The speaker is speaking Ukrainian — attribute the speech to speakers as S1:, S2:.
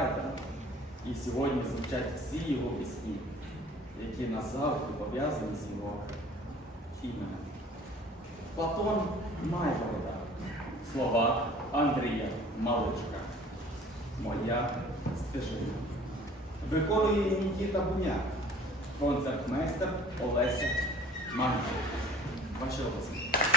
S1: Гайдна. І сьогодні звучать всі його пісні, які назавжди пов'язані з його іменем. Платон Майгорода. Слова Андрія Маличка. Моя стежина. Виконує Нікіта Буняк. Концертмейстер Олеся Манько. Ваші області.